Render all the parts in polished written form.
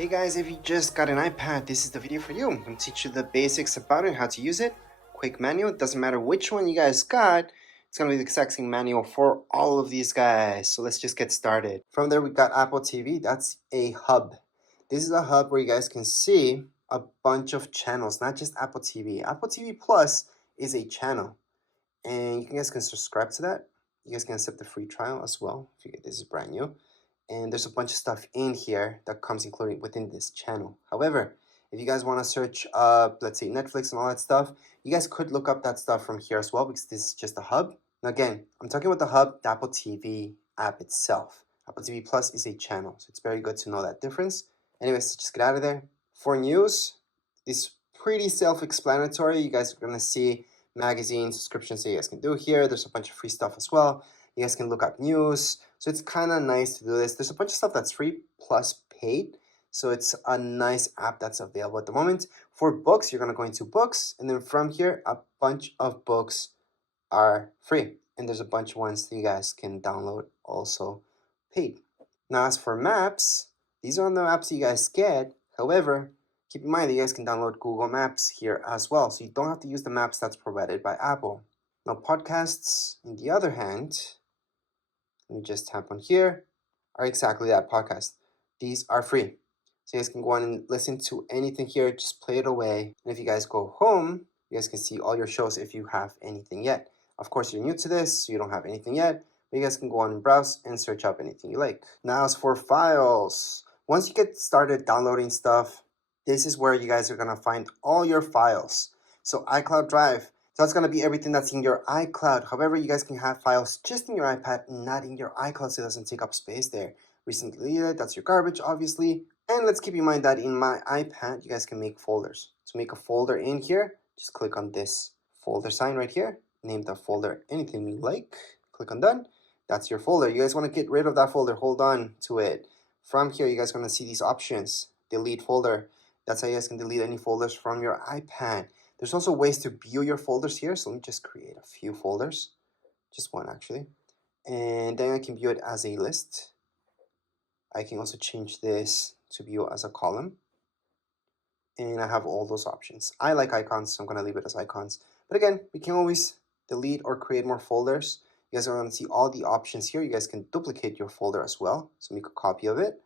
Hey guys, if you just got an iPad, this is the video for you. I'm going to teach you the basics about it, how to use it. Quick manual, it doesn't matter which one you guys got, it's going to be the exact same manual for all of these guys. So let's just get started. From there, we got Apple TV, that's a hub. This is a hub where you guys can see a bunch of channels, not just Apple TV. Apple TV Plus is a channel, and you guys can subscribe to that. You guys can accept the free trial as well if you get this is brand new, and there's a bunch of stuff in here that comes included within this channel. However, if you guys want to search up, let's say, Netflix and all that stuff, you guys could look up that stuff from here as well, because this is just a hub. Now again, I'm talking about the hub, the Apple TV app itself. Apple TV Plus is a channel, so it's very good to know that difference. Anyways, just get out of there. For news, it's pretty self-explanatory. You guys are going to see magazine subscriptions that you guys can do here. There's a bunch of free stuff as well. You guys can look up news. So it's kind of nice to do this. There's a bunch of stuff that's free plus paid. So it's a nice app that's available at the moment. For books, you're going to go into books. And then from here, a bunch of books are free. And there's a bunch of ones that you guys can download also paid. Now, as for maps, these are the maps you guys get. However, keep in mind that you guys can download Google Maps here as well. So you don't have to use the maps that's provided by Apple. Now, podcasts, on the other hand, let me just tap on here, are exactly that, podcast. These are free. So you guys can go on and listen to anything here, just play it away. And if you guys go home, you guys can see all your shows if you have anything yet. Of course, you're new to this, so you don't have anything yet, but you guys can go on and browse and search up anything you like. Now, as for files, once you get started downloading stuff, this is where you guys are gonna find all your files. So iCloud Drive, so that's going to be everything that's in your iCloud. However, you guys can have files just in your iPad, not in your iCloud, so it doesn't take up space there. Recently deleted, that's your garbage, obviously. And let's keep in mind that in my iPad, you guys can make folders. To make a folder in here, just click on this folder sign right here. Name the folder anything you like. Click on done. That's your folder. You guys want to get rid of that folder, hold on to it. From here, you guys are going to see these options. Delete folder. That's how you guys can delete any folders from your iPad. There's also ways to view your folders here. So let me just create a few folders. Just one, actually. And then I can view it as a list. I can also change this to view as a column. And I have all those options. I like icons, so I'm going to leave it as icons. But again, we can always delete or create more folders. You guys are going to see all the options here. You guys can duplicate your folder as well. So make a copy of it.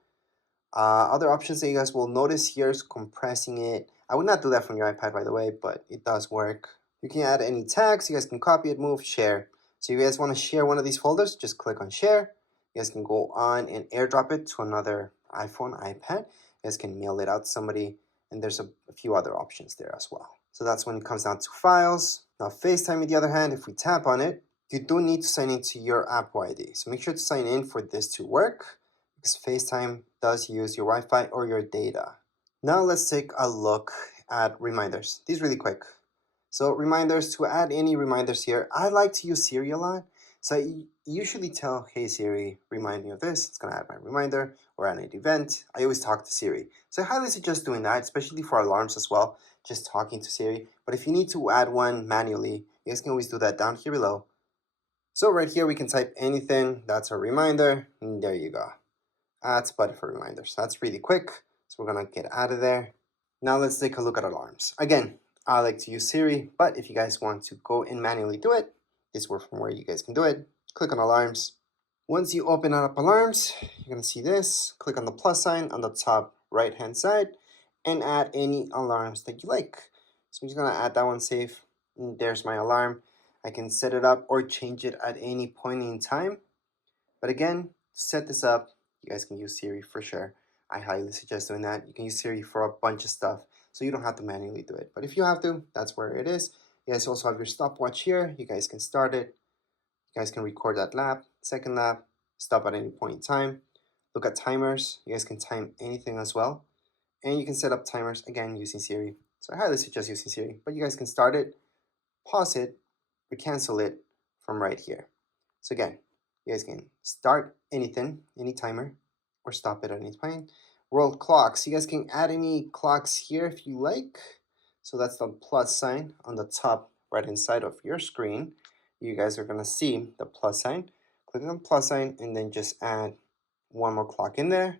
Other options that you guys will notice here is compressing it. I would not do that from your iPad, by the way, but it does work. You can add any tags. You guys can copy it, move, share. So if you guys want to share one of these folders, just click on share. You guys can go on and airdrop it to another iPhone, iPad. You guys can mail it out to somebody, and there's a few other options there as well. So that's when it comes down to files. Now FaceTime, on the other hand, if we tap on it, you do need to sign into your Apple ID. So make sure to sign in for this to work, because FaceTime does use your Wi-Fi or your data. Now let's take a look at reminders. These really quick. So reminders, to add any reminders here, I like to use Siri a lot. So I usually tell, hey Siri, remind me of this. It's gonna add my reminder, or add an event. I always talk to Siri. So I highly suggest doing that, especially for alarms as well, just talking to Siri. But if you need to add one manually, you guys can always do that down here below. So right here, we can type anything. That's a reminder, and there you go. Add button for reminders. That's really quick. So we're gonna get out of there. Now let's take a look at alarms. Again, I like to use Siri, but if you guys want to go and manually do it, this is from where you guys can do it. Click on alarms. Once you open up alarms, you're gonna see this. Click on the plus sign on the top right hand side and add any alarms that you like. So I'm just gonna add that one, save. And there's my alarm. I can set it up or change it at any point in time. But again, to set this up, you guys can use Siri for sure. I highly suggest doing that. You can use Siri for a bunch of stuff, so you don't have to manually do it. But if you have to, that's where it is. You guys also have your stopwatch here. You guys can start it. You guys can record that lap, second lap, stop at any point in time. Look at timers. You guys can time anything as well. And you can set up timers, again, using Siri. So I highly suggest using Siri. But you guys can start it, pause it, or cancel it from right here. So again, you guys can start anything, any timer, or stop it at any point. World clocks. You guys can add any clocks here if you like. So that's the plus sign on the top right hand side of your screen. You guys are gonna see the plus sign. Click on the plus sign and then just add one more clock in there.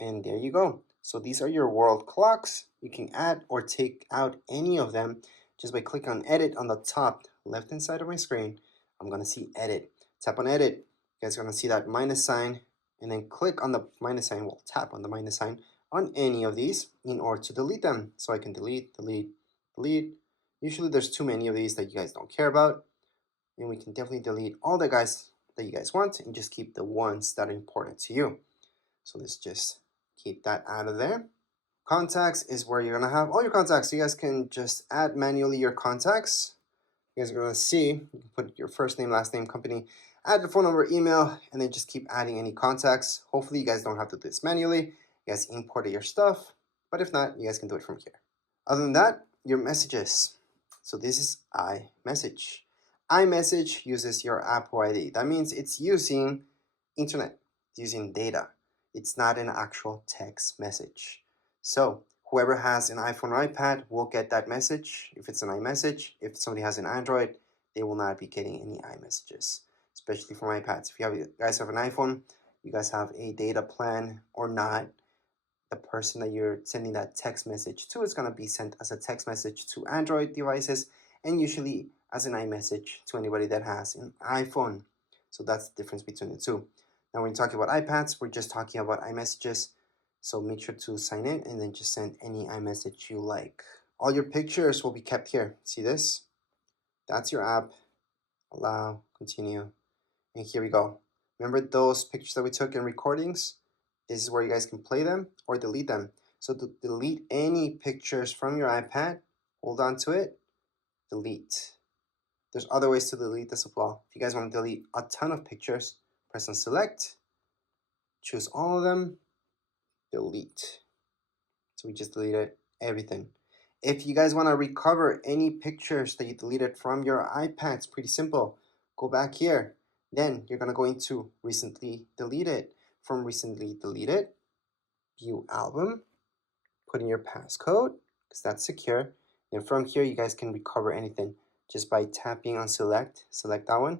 And there you go. So these are your world clocks. You can add or take out any of them just by clicking on edit on the top left hand side of my screen. I'm gonna see edit. Tap on edit. You guys are gonna see that minus sign, and then click on the minus sign. Well, tap on the minus sign on any of these in order to delete them. So I can delete, delete, delete. Usually there's too many of these that you guys don't care about, and we can definitely delete all the guys that you guys want and just keep the ones that are important to you. So let's just keep that out of there. Contacts is where you're gonna have all your contacts. So you guys can just add manually your contacts. You guys are gonna see, you can put your first name, last name, company, add the phone number, email, and then just keep adding any contacts. Hopefully you guys don't have to do this manually. You guys imported your stuff, but if not, you guys can do it from here. Other than that, your messages. So this is iMessage. iMessage uses your Apple ID. That means it's using internet, it's using data. It's not an actual text message. So whoever has an iPhone or iPad will get that message if it's an iMessage. If somebody has an Android, they will not be getting any iMessages, especially from iPads. If you guys have an iPhone, you guys have a data plan or not, the person that you're sending that text message to is going to be sent as a text message to Android devices and usually as an iMessage to anybody that has an iPhone. So that's the difference between the two. Now when you're talking about iPads, we're just talking about iMessages. So make sure to sign in and then just send any iMessage you like. All your pictures will be kept here. See this? That's your app. Allow, continue. And here we go. Remember those pictures that we took in recordings? This is where you guys can play them or delete them. So to delete any pictures from your iPad, hold on to it, delete. There's other ways to delete this as well. If you guys want to delete a ton of pictures, press on select, choose all of them, delete. So we just deleted everything. If you guys want to recover any pictures that you deleted from your iPad, it's pretty simple. Go back here. Then you're going to go into recently deleted. From recently deleted, view album, put in your passcode because that's secure. And from here, you guys can recover anything just by tapping on select that one.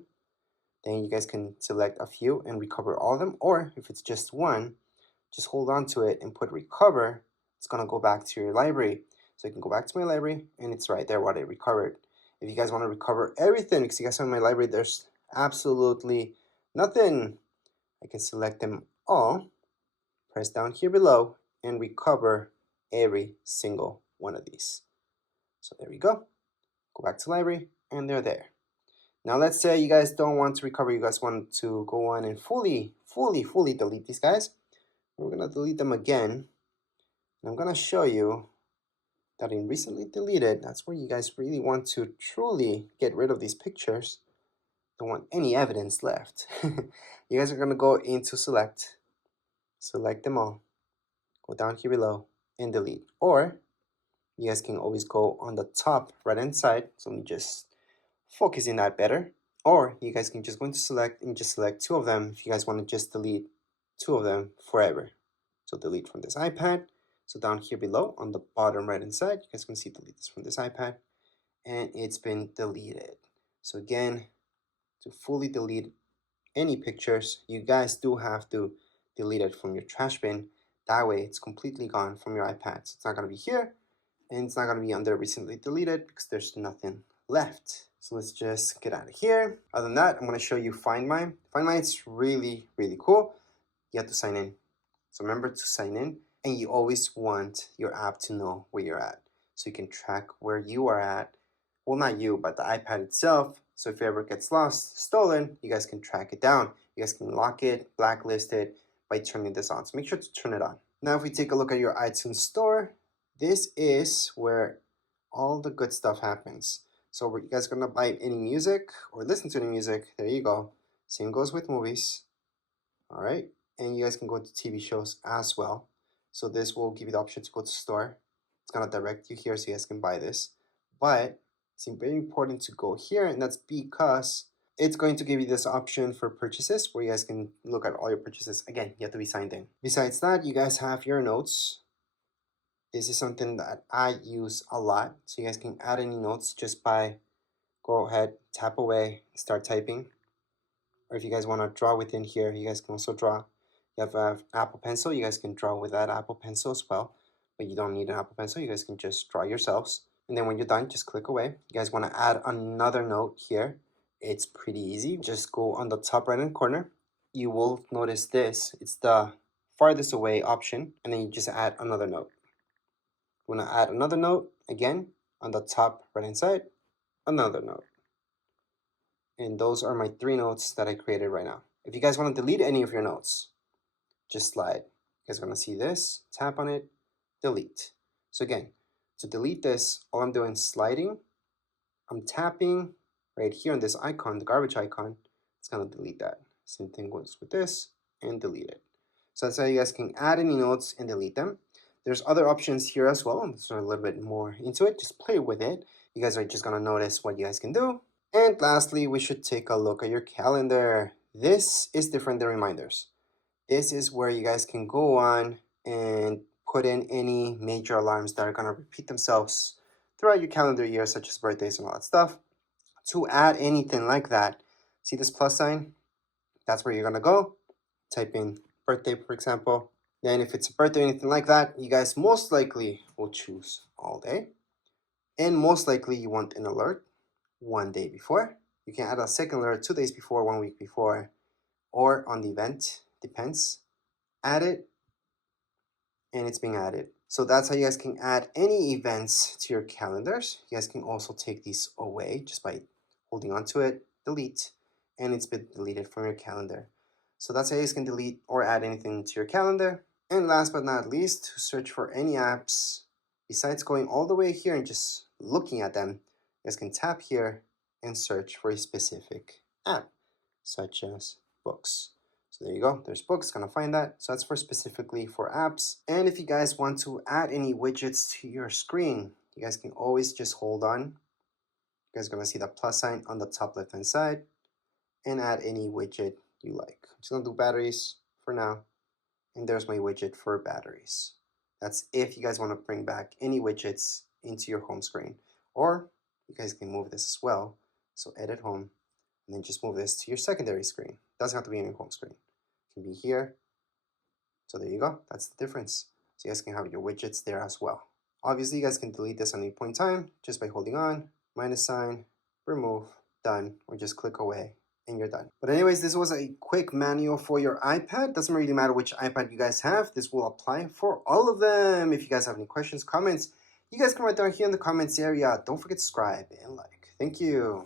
Then you guys can select a few and recover all of them. Or if it's just one, just hold on to it and put recover. It's going to go back to your library. So you can go back to my library and it's right there what I recovered. If you guys want to recover everything, because you guys have my library, there's absolutely nothing. I can select them all, press down here below, and recover every single one of these. So there we go. Go back to library, and they're there. Now let's say you guys don't want to recover, you guys want to go on and fully delete these guys. We're gonna delete them again. And I'm gonna show you that in recently deleted, that's where you guys really want to truly get rid of these pictures. Don't want any evidence left. You guys are gonna go into select them all, go down here below and delete. Or you guys can always go on the top right hand side. So let me just focus in that better. Or you guys can just go into select and just select two of them if you guys want to just delete two of them forever. So delete from this iPad. So down here below on the bottom right hand side, you guys can see delete this from this iPad, and it's been deleted. So again, to fully delete any pictures, you guys do have to delete it from your trash bin. That way it's completely gone from your iPad. So it's not going to be here, and it's not going to be under recently deleted because there's nothing left. So let's just get out of here. Other than that, I'm going to show you Find My. Find My is really cool. You have to sign in. So remember to sign in, and you always want your app to know where you're at so you can track where you are at. Well, not you, but the iPad itself. So if it ever gets lost, stolen, you guys can track it down. You guys can lock it, blacklist it by turning this on. So make sure to turn it on. Now, if we take a look at your iTunes store, this is where all the good stuff happens. So you guys are gonna buy any music or listen to any music, there you go. Same goes with movies. All right, and you guys can go to TV shows as well. So this will give you the option to go to store. It's gonna direct you here so you guys can buy this. But it's very important to go here, and that's because it's going to give you this option for purchases where you guys can look at all your purchases. Again, you have to be signed in. Besides that, you guys have your notes. This is something that I use a lot. So you guys can add any notes just by go ahead, tap away, start typing. Or if you guys want to draw within here, you guys can also draw. You have an Apple Pencil, you guys can draw with that Apple Pencil as well, but you don't need an Apple Pencil, you guys can just draw yourselves. And then when you're done, just click away. You guys want to add another note here. It's pretty easy. Just go on the top right hand corner. You will notice this. It's the farthest away option, and then you just add another note. You want to add another note, again, on the top right hand side, another note. And those are my 3 notes that I created right now. If you guys want to delete any of your notes, just slide. You guys are going to see this, tap on it, delete. So again, to delete this, all I'm doing is sliding. I'm tapping right here on this icon, the garbage icon. It's going to delete that. Same thing goes with this, and delete it. So that's how you guys can add any notes and delete them. There's other options here as well. Let's learn a little bit more into it. Just play with it. You guys are just going to notice what you guys can do. And lastly, we should take a look at your calendar. This is different than reminders. This is where you guys can go on and put in any major alarms that are going to repeat themselves throughout your calendar year, such as birthdays and all that stuff. To add anything like that, see this plus sign? That's where you're going to go. Type in birthday, for example. Then if it's a birthday or anything like that, you guys most likely will choose all day. And most likely you want an alert 1 day before. You can add a second alert 2 days before, 1 week before, or on the event, depends. Add it, and it's being added. So that's how you guys can add any events to your calendars. You guys can also take these away just by holding onto it, delete, and it's been deleted from your calendar. So that's how you guys can delete or add anything to your calendar. And last but not least, to search for any apps, besides going all the way here and just looking at them, you guys can tap here and search for a specific app, such as books. So there you go, there's books, gonna find that. So that's for specifically for apps. And if you guys want to add any widgets to your screen, you guys can always just hold on. You guys are gonna see the plus sign on the top left hand side and add any widget you like. I'm just gonna do batteries for now. And there's my widget for batteries. That's if you guys want to bring back any widgets into your home screen. Or you guys can move this as well. So edit home, and then just move this to your secondary screen. Doesn't have to be in your home screen. It can be here. So there you go. That's the difference. So you guys can have your widgets there as well. Obviously, you guys can delete this on any point in time just by holding on, minus sign, remove, done, or just click away and you're done. But anyways, this was a quick manual for your iPad. Doesn't really matter which iPad you guys have. This will apply for all of them. If you guys have any questions, comments, you guys can write down here in the comments area. Don't forget to subscribe and like. Thank you.